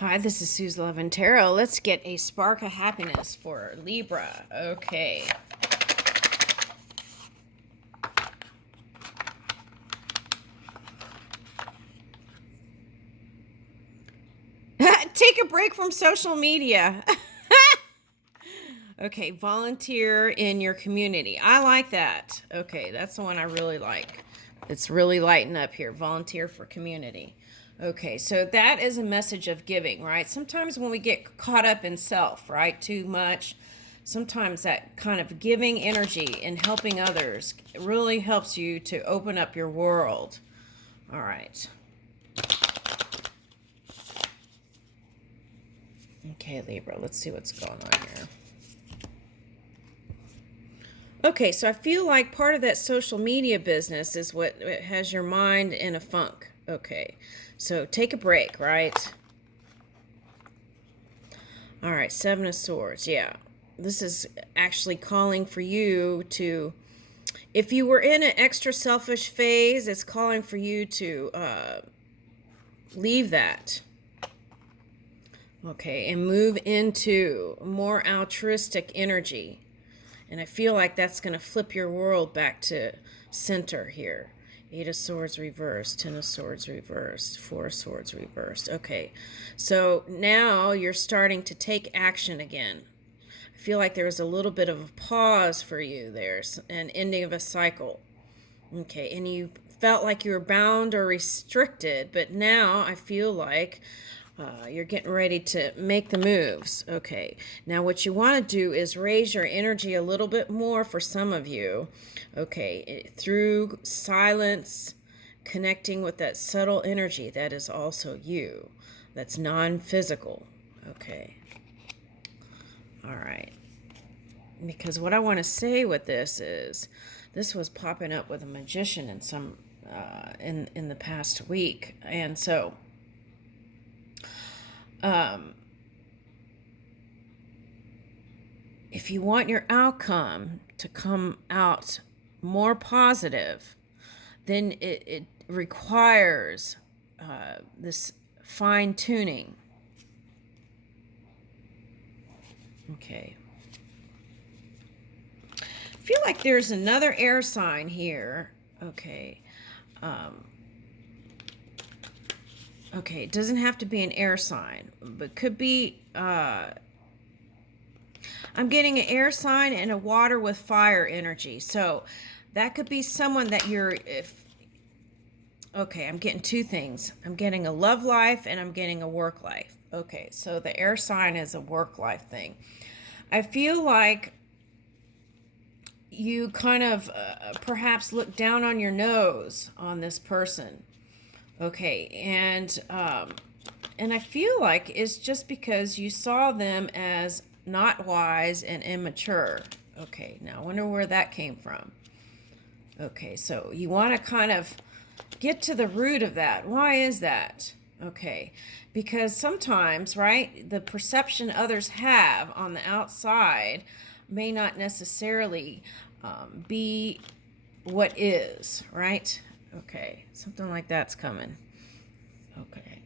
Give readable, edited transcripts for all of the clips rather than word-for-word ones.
Hi, this is Sue's Love and Tarot. Let's get a spark of happiness for Libra. Okay. Take a break from social media. Okay, volunteer in your community. I like that. Okay, that's the one I really like. It's really lighting up here. Volunteer for community. Okay, so that is a message of giving, right? Sometimes when we get caught up in self, right, too much, sometimes that kind of giving energy and helping others really helps you to open up your world. All right. Okay, Libra, let's see what's going on here. Okay, so I feel like part of that social media business is what has your mind in a funk. Okay, so take a break, right? All right, Seven of Swords, yeah. This is actually calling for you to, if you were in an extra selfish phase, it's calling for you to leave that. Okay, and move into more altruistic energy. And I feel like that's going to flip your world back to center here. Eight of Swords reversed, Ten of Swords reversed, Four of Swords reversed. Okay, so now you're starting to take action again. I feel like there was a little bit of a pause for you there, an ending of a cycle. Okay, and you felt like you were bound or restricted, but now I feel like you're getting ready to make the moves. Okay, now what you want to do is raise your energy a little bit more for some of you. Okay, through silence, connecting with that subtle energy that is also you, that's non-physical. Okay, all right. Because what I want to say with this is, this was popping up with a magician in some in the past week, and so if you want your outcome to come out more positive, then it requires this fine tuning. Okay. I feel like there's another air sign here. Okay. Okay, it doesn't have to be an air sign, but could be, I'm getting an air sign and a water with fire energy. So that could be someone that okay, I'm getting two things. I'm getting a love life and I'm getting a work life. Okay, so the air sign is a work life thing. I feel like you kind of perhaps look down on your nose on this person. Okay, and I feel like it's just because you saw them as not wise and immature. Okay, now I wonder where that came from. Okay, so you want to kind of get to the root of that. Why is that? Okay, because sometimes, right, the perception others have on the outside may not necessarily be what is, right? Okay, something like that's coming. Okay.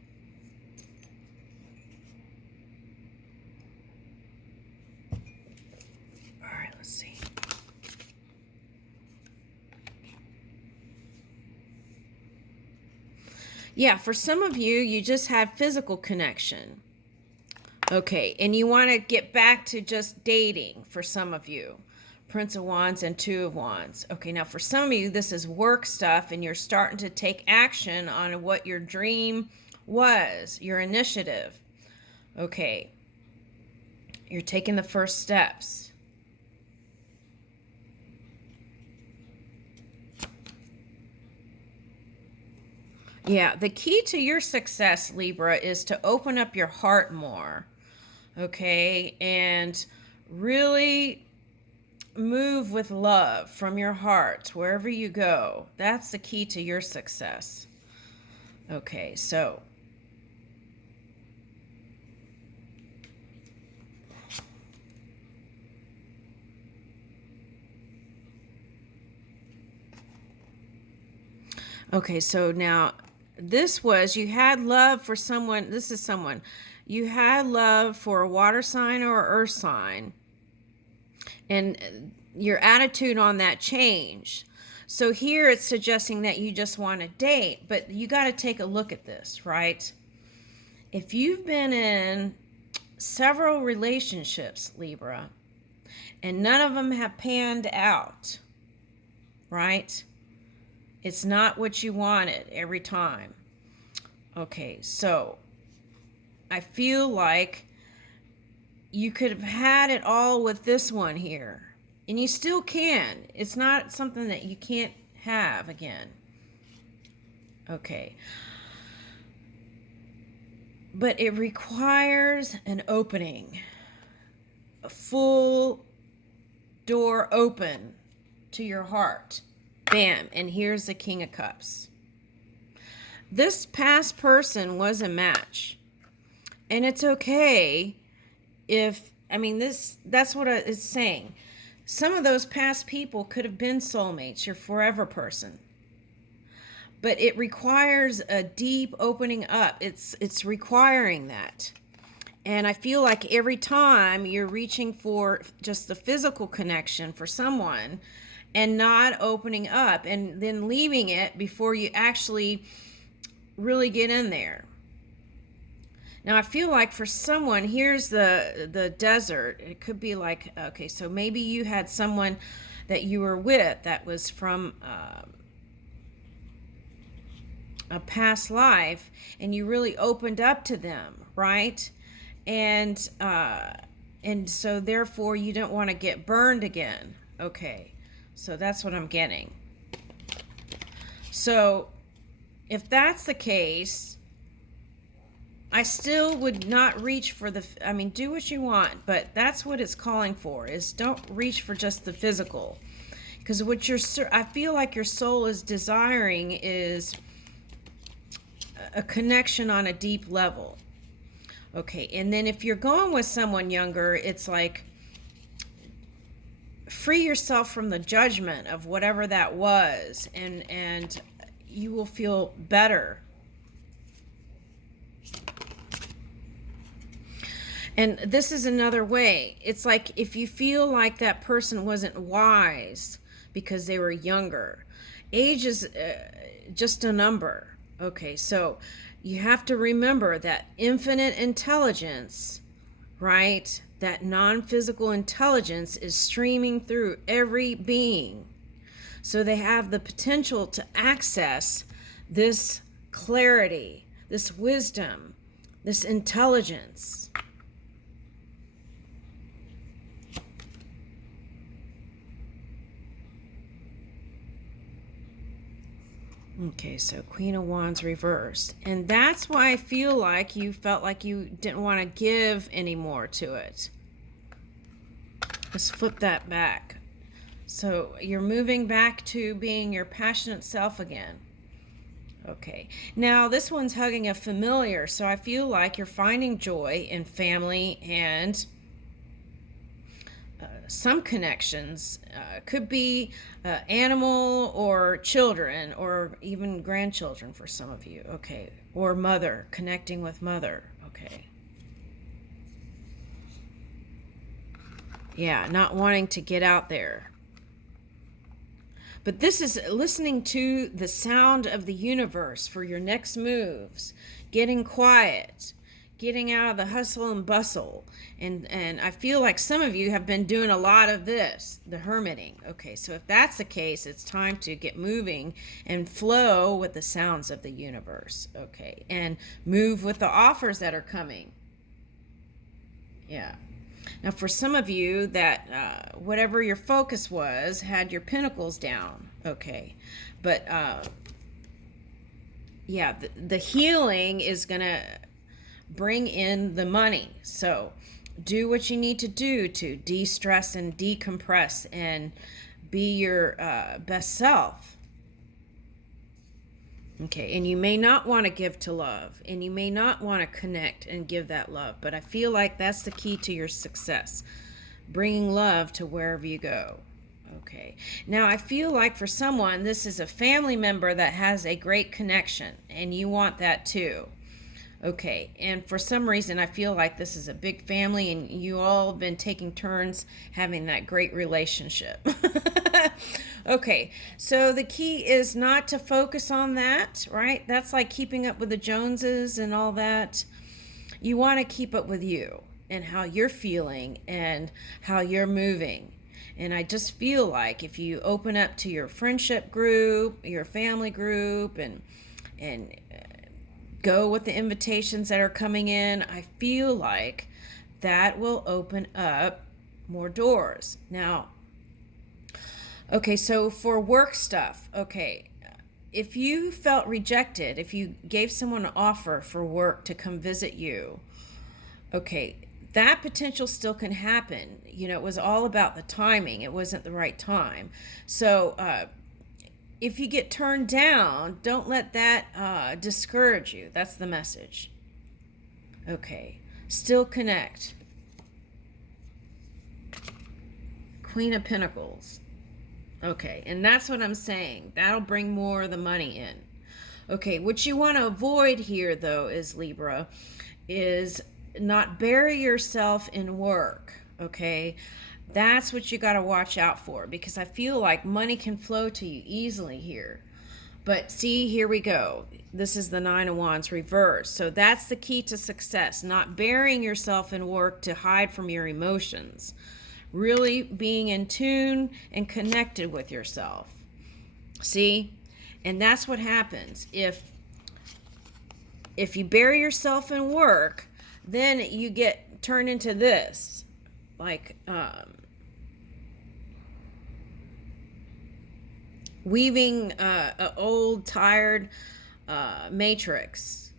All right, let's see. Yeah, for some of you, you just have physical connection. Okay, and you want to get back to just dating for some of you. Prince of Wands and Two of Wands. Okay, now for some of you, this is work stuff, and you're starting to take action on what your dream was, your initiative. Okay, you're taking the first steps. Yeah, the key to your success, Libra, is to open up your heart more. Okay, and really move with love from your heart wherever you go. That's the key to your success. Okay, so now this was, you had love for someone. This is someone. You had love for a water sign or earth sign. And your attitude on that changed. So here it's suggesting that you just want to date, but you got to take a look at this, right? If you've been in several relationships, Libra, and none of them have panned out, right? It's not what you wanted every time. Okay, so I feel like you could have had it all with this one here. And you still can. It's not something that you can't have again. Okay. But it requires an opening. A full door open to your heart. Bam. And here's the King of Cups. This past person was a match. And it's okay if, that's what it's saying. Some of those past people could have been soulmates, your forever person. But it requires a deep opening up. It's requiring that. And I feel like every time you're reaching for just the physical connection for someone and not opening up and then leaving it before you actually really get in there. Now, I feel like for someone, here's the desert. It could be like, okay, so maybe you had someone that you were with that was from a past life, and you really opened up to them, right? And so therefore you don't want to get burned again. Okay, so that's what I'm getting. So if that's the case, I still would not reach for do what you want, but that's what it's calling for, is don't reach for just the physical. Because I feel like your soul is desiring is a connection on a deep level. Okay, and then if you're going with someone younger, it's like free yourself from the judgment of whatever that was, and you will feel better. And this is another way. It's like if you feel like that person wasn't wise because they were younger. Age is just a number. Okay, so you have to remember that infinite intelligence, right? That non-physical intelligence is streaming through every being. So they have the potential to access this clarity, this wisdom, this intelligence. Okay, so Queen of Wands reversed. And that's why I feel like you felt like you didn't want to give any more to it. Let's flip that back. So you're moving back to being your passionate self again. Okay, now this one's hugging a familiar, so I feel like you're finding joy in family and some connections. Could be animal or children or even grandchildren for some of you. Okay, or mother, connecting with mother. Okay. Yeah, not wanting to get out there. But this is listening to the sound of the universe for your next moves, getting quiet, getting out of the hustle and bustle. And I feel like some of you have been doing a lot of this, the hermiting. Okay, so if that's the case, it's time to get moving and flow with the sounds of the universe. Okay, and move with the offers that are coming. Yeah. Now, for some of you that whatever your focus was had your pinnacles down, okay. But, yeah, the healing is going to bring in the money. So do what you need to do to de-stress and decompress and be your best self. Okay, and you may not want to give to love, and you may not want to connect and give that love, but I feel like that's the key to your success, bringing love to wherever you go. Okay. Now, I feel like for someone, this is a family member that has a great connection, and you want that too. Okay. And for some reason, I feel like this is a big family, and you all have been taking turns having that great relationship. Okay. So the key is not to focus on that, right? That's like keeping up with the Joneses and all that. You want to keep up with you and how you're feeling and how you're moving. And I just feel like if you open up to your friendship group, your family group, and go with the invitations that are coming in, I feel like that will open up more doors. Now, okay, so for work stuff, okay, if you felt rejected, if you gave someone an offer for work to come visit you, okay, that potential still can happen. You know, it was all about the timing. It wasn't the right time. So if you get turned down, don't let that discourage you. That's the message. Okay, still connect. Queen of Pentacles. Okay, and that's what I'm saying. That'll bring more of the money in. Okay, what you want to avoid here, though, is Libra, is not bury yourself in work. Okay, that's what you got to watch out for, because I feel like money can flow to you easily here. But see, here we go. This is the Nine of Wands reversed. So that's the key to success, not burying yourself in work to hide from your emotions. Really being in tune and connected with yourself. See? And that's what happens. If you bury yourself in work, then you get turned into this. Like weaving an old, tired matrix.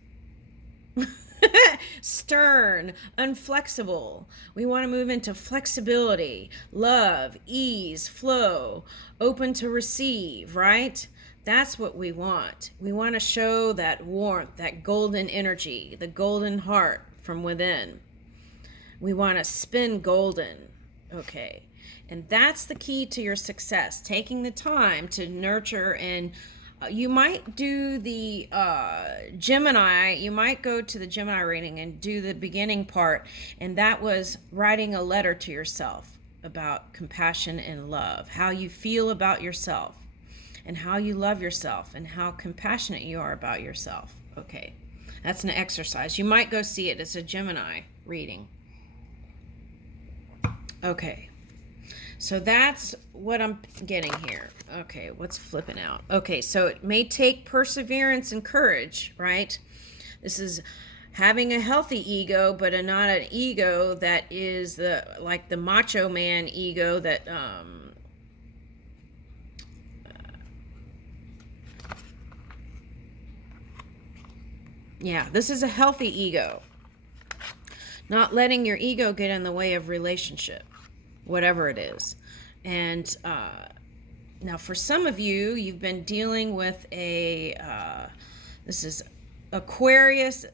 Stern, unflexible. We want to move into flexibility, love, ease, flow, open to receive, right? That's what we want. We want to show that warmth, that golden energy, the golden heart from within. We want to spin golden. Okay. And that's the key to your success, taking the time to nurture. And you might do the Gemini, you might go to the Gemini reading and do the beginning part, and that was writing a letter to yourself about compassion and love, how you feel about yourself and how you love yourself and how compassionate you are about yourself. Okay, that's an exercise. You might go see it. It's a Gemini reading. Okay. So that's what I'm getting here. Okay, what's flipping out? Okay, so it may take perseverance and courage, right? This is having a healthy ego, but not an ego that is like the macho man ego that yeah, this is a healthy ego. Not letting your ego get in the way of relationship, whatever it is. And now for some of you, you've been dealing with this is Aquarius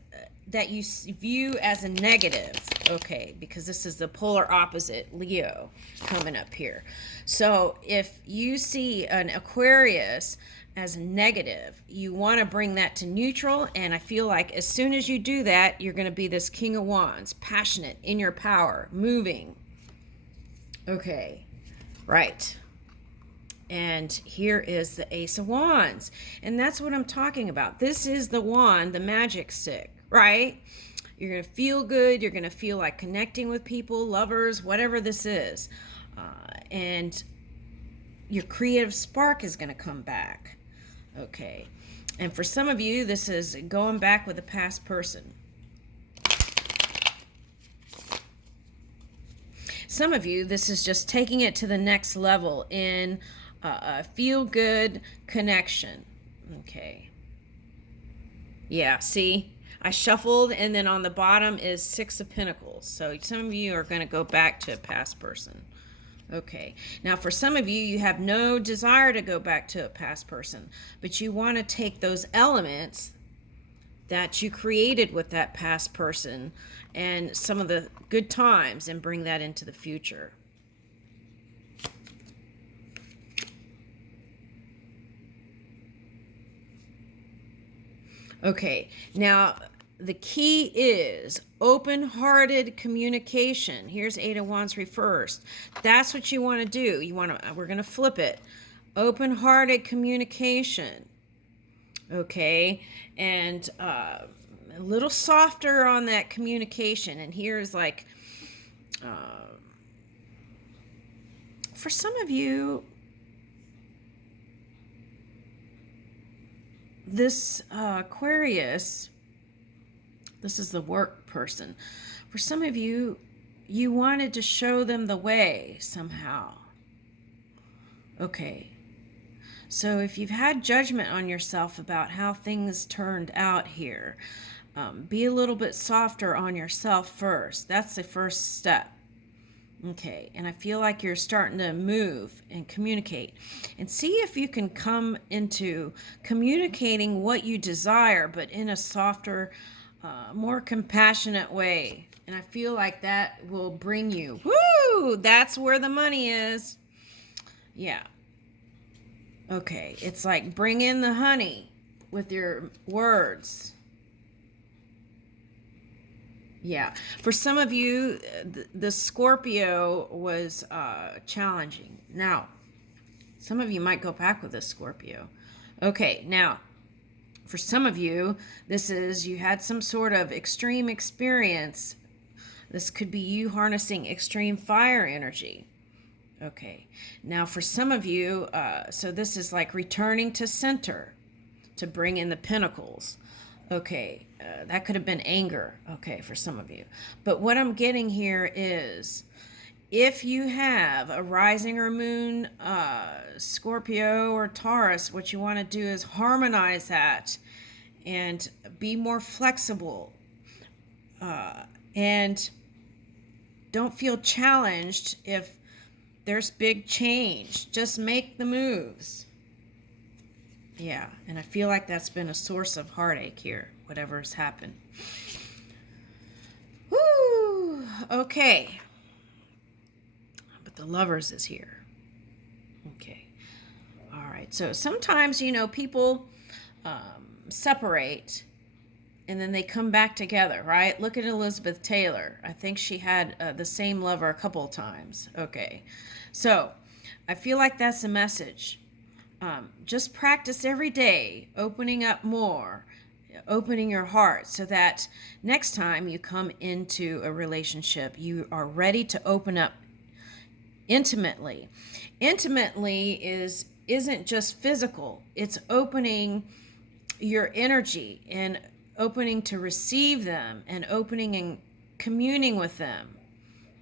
that you view as a negative. Okay, because this is the polar opposite, Leo, coming up here. So if you see an Aquarius as a negative, you want to bring that to neutral. And I feel like as soon as you do that, you're going to be this King of Wands, passionate, in your power, moving. Okay, right. And here is the Ace of Wands. And that's what I'm talking about. This is the wand, the magic stick, right? You're going to feel good. You're going to feel like connecting with people, lovers, whatever this is. And your creative spark is going to come back. Okay. And for some of you, this is going back with a past person. Some of you, this is just taking it to the next level in a feel-good connection. Okay. Yeah, see? I shuffled, and then on the bottom is Six of Pentacles. So some of you are going to go back to a past person. Okay. Now, for some of you, you have no desire to go back to a past person, but you want to take those elements that you created with that past person and some of the good times and bring that into the future. Okay, now the key is open-hearted communication. Here's Eight of Wands reversed. That's what you want to do. We're going to flip it. Open-hearted communication. Okay, and a little softer on that communication. And here's like, for some of you, this Aquarius, this is the work person. For some of you, you wanted to show them the way somehow. Okay. So if you've had judgment on yourself about how things turned out here, be a little bit softer on yourself first. That's the first step. Okay, and I feel like you're starting to move and communicate. And see if you can come into communicating what you desire, but in a softer, more compassionate way. And I feel like that will bring you, woo, that's where the money is. Yeah. Okay, it's like bring in the honey with your words. Yeah, for some of you, the Scorpio was challenging. Now, some of you might go back with this Scorpio. Okay, now, for some of you, you had some sort of extreme experience. This could be you harnessing extreme fire energy. Okay, now for some of you, so this is like returning to center to bring in the pentacles. Okay, that could have been anger, okay, for some of you. But what I'm getting here is, if you have a rising or moon Scorpio or Taurus, what you want to do is harmonize that and be more flexible. And don't feel challenged if there's big change. Just make the moves. Yeah, and I feel like that's been a source of heartache here, whatever's happened. Woo! Okay. But the Lovers is here. Okay. All right. So sometimes, people separate and then they come back together, right? Look at Elizabeth Taylor. I think she had the same lover a couple of times. Okay. So I feel like that's a message. Just practice every day, opening up more, opening your heart, so that next time you come into a relationship, you are ready to open up intimately. Intimately isn't just physical. It's opening your energy and opening to receive them and opening and communing with them.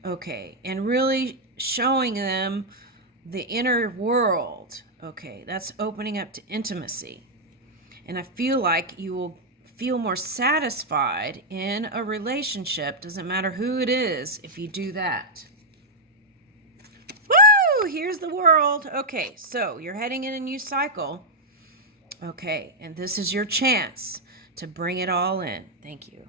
Okay, and really showing them the inner world. Okay, that's opening up to intimacy. And I feel like you will feel more satisfied in a relationship, doesn't matter who it is, if you do that. Woo! Here's the world. Okay, so you're heading in a new cycle. Okay, and this is your chance to bring it all in. Thank you.